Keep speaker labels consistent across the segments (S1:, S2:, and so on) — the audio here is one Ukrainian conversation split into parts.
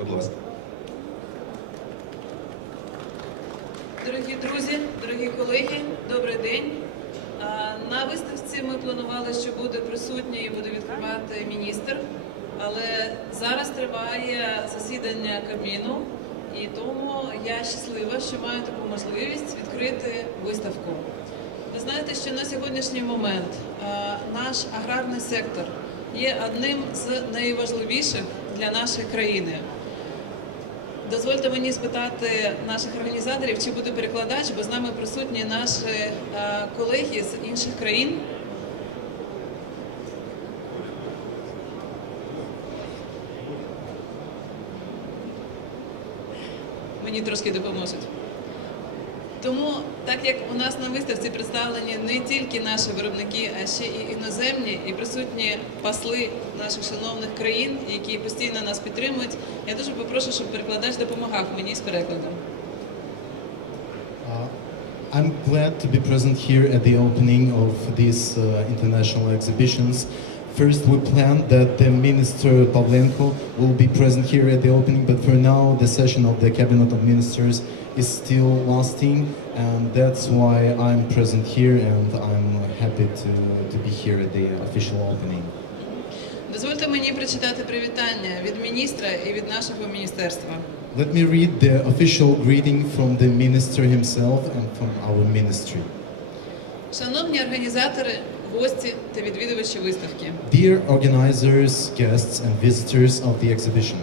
S1: Будь ласка.
S2: Дорогі друзі, дорогі колеги, добрий день. На виставці ми планували, що буде присутній і буде відкривати міністр, але зараз триває засідання Кабміну, і тому я щаслива, що маю таку можливість відкрити виставку. Ви знаєте, що на сьогоднішній момент наш аграрний сектор є одним з найважливіших для нашої країни. Дозвольте мені спитати наших організаторів, чи буде перекладач, бо з нами присутні наші е, колеги з інших країн. Мені трошки допоможуть. Тому, так як у нас на виставці представлені не тільки наші виробники, а ще і іноземні, і присутні посли наших шановних країн, які постійно нас підтримують, я дуже попрошу, щоб перекладач допомагав мені з перекладом.
S3: Uh, I'm glad to be present here at the opening of these uh, international exhibitions. First, we planned that the Minister Pavlenko will be present here at the opening, but for now, the session of the Cabinet of Ministers is still lasting, and that's why I'm present here, and I'm happy to, to be here at the official opening.
S2: Дозвольте мені прочитати привітання від міністра і від нашого міністерства.
S3: Let me read the official greeting from the Minister himself and from our ministry.
S2: Шановні організатори, гості та відвідувачі виставки.
S3: Dear organizers, guests, and visitors of the exhibition.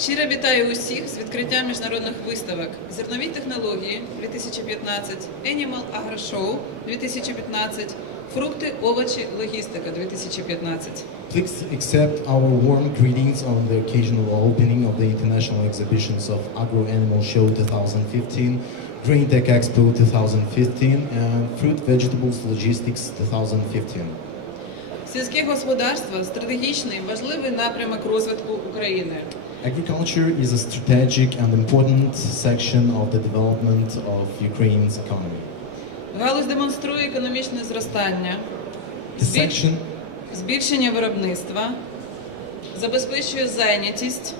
S2: Щиро вітаю усіх з відкриттям міжнародних виставок Зернові технології 2015, Animal Agro Show 2015, Фрукти, овочі, логістика 2015.
S3: Please accept our warm greetings on the occasion of opening of the international exhibitions of Agro Animal Show 2015, Green Tech Expo 2015, and Fruit Vegetables Logistics 2015.
S2: Сільське господарство стратегічний важливий напрямок розвитку України.
S3: Agriculture is a strategic and important section of the development of Ukraine's economy.
S2: Галузь демонструє економічне зростання, збільшення виробництва, забезпечує зайнятість,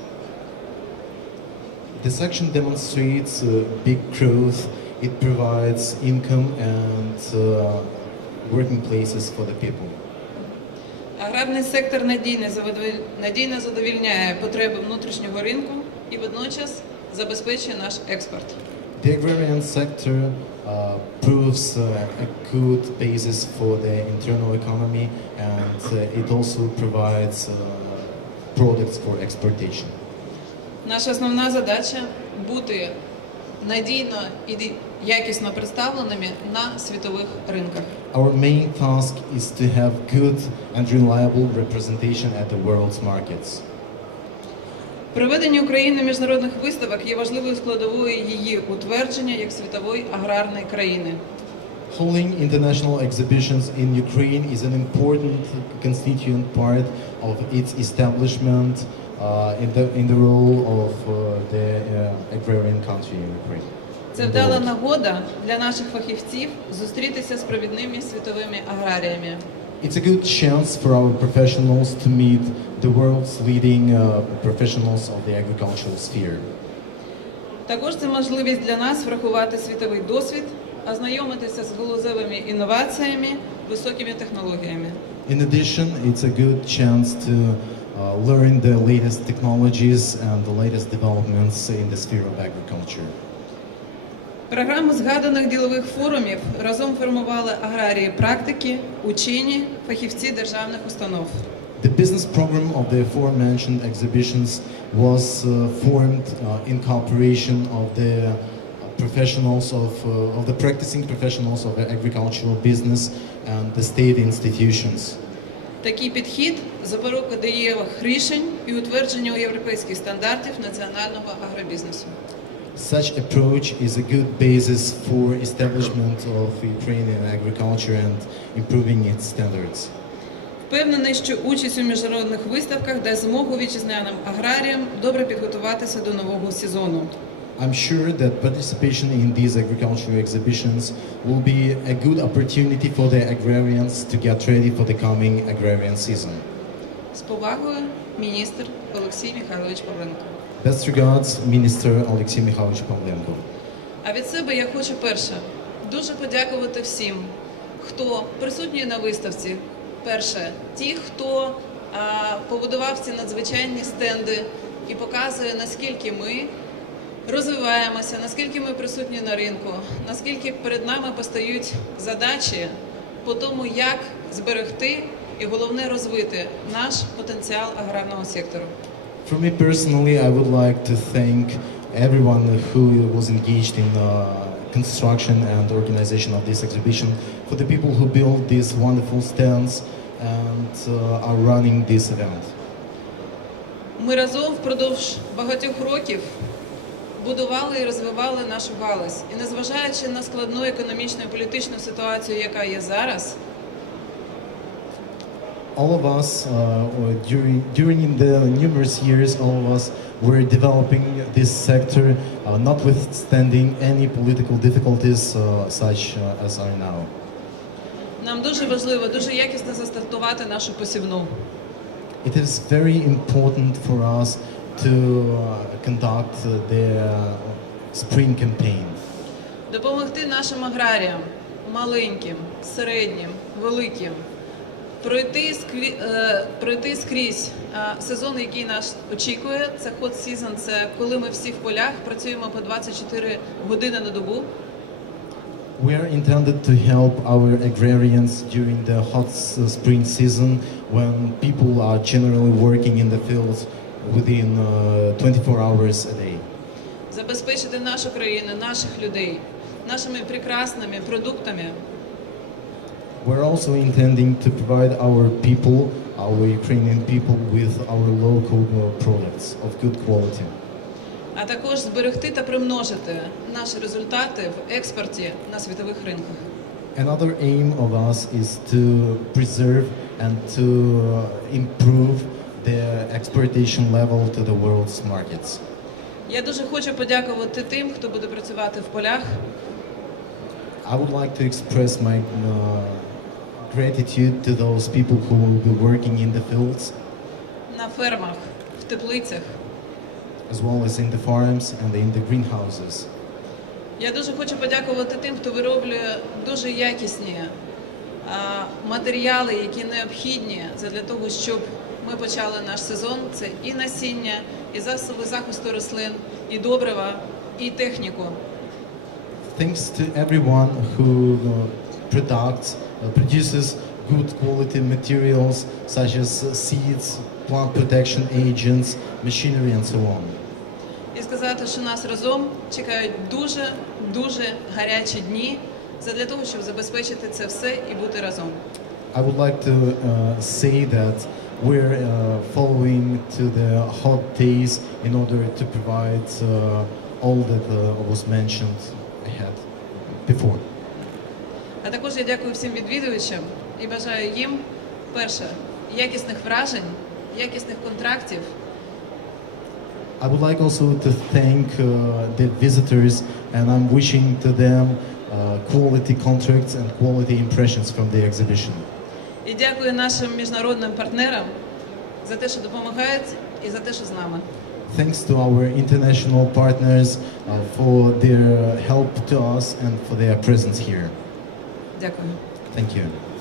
S3: The section demonstrates uh, big growth. It provides income and uh, working places for the people.
S2: Аграрний сектор надійно задовільняє потреби внутрішнього ринку і водночас забезпечує наш експорт.
S3: The agrarian sector uh, proves uh, a good basis for the internal economy and uh, it also provides uh, products for exportation.
S2: Наша основна задача бути надійно і якісно представленими на світових ринках.
S3: Our main task is to have good and reliable representation at the world's markets.
S2: Проведення України міжнародних виставок є важливою складовою її утвердження як світової аграрної країни.
S3: Holding international exhibitions in Ukraine is an important constituent part of its establishment uh, in, the, in the role of uh, the uh, agrarian country in Ukraine.
S2: Це вдала нагода для наших фахівців зустрітися з провідними світовими аграріями.
S3: It's a good chance for our professionals to meet the world's leading uh, professionals of the agricultural sphere.
S2: Також це можливість для нас врахувати світовий досвід, ознайомитися з галузевими інноваціями, високими технологіями.
S3: In addition, it's a good chance to uh, learn the latest technologies and the latest developments in the sphere of agriculture.
S2: Програму згаданих ділових форумів разом формували аграрії практики, учені, фахівці державних установ.
S3: The business program of the aforementioned exhibitions was uh, formed uh, in cooperation of the professionals of, uh, of the practicing professionals of the agricultural business and the state institutions.
S2: Такий підхід запорука дієвих рішень і утвердження європейських стандартів національного агробізнесу.
S3: Such approach is a good basis for establishment of Ukrainian agriculture and improving its standards.
S2: Впевнений, що участь у міжнародних виставках дасть змогу вітчизняним аграріям добре підготуватися до нового сезону.
S3: I'm sure that participation in these agricultural exhibitions will be a good opportunity for the agrarians to get ready for the coming agrarian season.
S2: З повагою, міністр Олексій Михайлович Павленко.
S3: Best regards, Minister Alexei Mikhailovich Pavlenko.
S2: А від себе я хочу перше дуже подякувати всім, хто присутній на виставці. Перше, ті, хто а, побудував ці надзвичайні стенди і показує, наскільки ми розвиваємося, наскільки ми присутні на ринку, наскільки перед нами постають задачі по тому, як зберегти і головне розвити наш потенціал аграрного сектору.
S3: For me personally, I would like to thank everyone who was engaged in uh, construction and organization of this exhibition, for the people who built these wonderful stands and uh, are running this event.
S2: Ми разом впродовж багатьох років будували і розвивали нашу галузь. І незважаючи на складну економічну і політичну ситуацію, яка є зараз,
S3: All of us, uh, during during the numerous years, all of us were developing this sector, uh, notwithstanding any political difficulties uh, such uh, as are now.
S2: нам дуже важливо дуже якісно застартувати нашу посівну.
S3: It is very important for us to uh, conduct uh, the uh, spring campaign.
S2: Допомогти нашим аграріям, маленьким, середнім, великим, пройти, скві, е, пройти скрізь е, сезон, який нас очікує. Це hot season, це коли ми всі в полях працюємо по 24 години на добу.
S3: We are intended to help our agrarians during the hot spring season when people are generally working in the fields within uh, 24 hours a day.
S2: забезпечити нашу країну, наших людей, нашими прекрасними продуктами,
S3: We're also intending to provide our people, our Ukrainian people, with our local uh, products of good quality.
S2: а також зберегти та примножити наші результати в експорті на світових ринках.
S3: Another aim of us is to preserve and to uh, improve the exportation level to the world's markets.
S2: Я дуже хочу подякувати тим, хто буде працювати в полях,
S3: I would like to express my uh, gratitude to those people who will be working in the fields,
S2: на фермах, в теплицях.
S3: as well as in the farms and in the greenhouses.
S2: Я дуже хочу подякувати тим, хто вироблює дуже якісні а, матеріали, які необхідні для того, щоб ми почали наш сезон. Це і насіння, і засоби захисту рослин, і добрива, і техніку.
S3: Thanks to everyone who uh, products, uh, produces good quality materials such as uh, seeds, plant protection agents, machinery and so on.
S2: І сказати, що нас разом чекають дуже дуже гарячі дні для того, щоб забезпечити це все і бути разом.
S3: I would like to uh, say that we're uh, following to the hot days in order to provide uh, all that uh, was mentioned ahead before.
S2: А також я дякую всім відвідувачам і бажаю їм перше якісних вражень, якісних контрактів.
S3: I would like also to thank uh, the visitors and I'm wishing to them uh, quality contracts and quality impressions from the exhibition.
S2: І дякую нашим міжнародним партнерам за те, що допомагають, і за те, що з нами.
S3: Thanks to our international partners uh, for their help to us and for their presence here.
S2: Дякую.
S3: Thank you.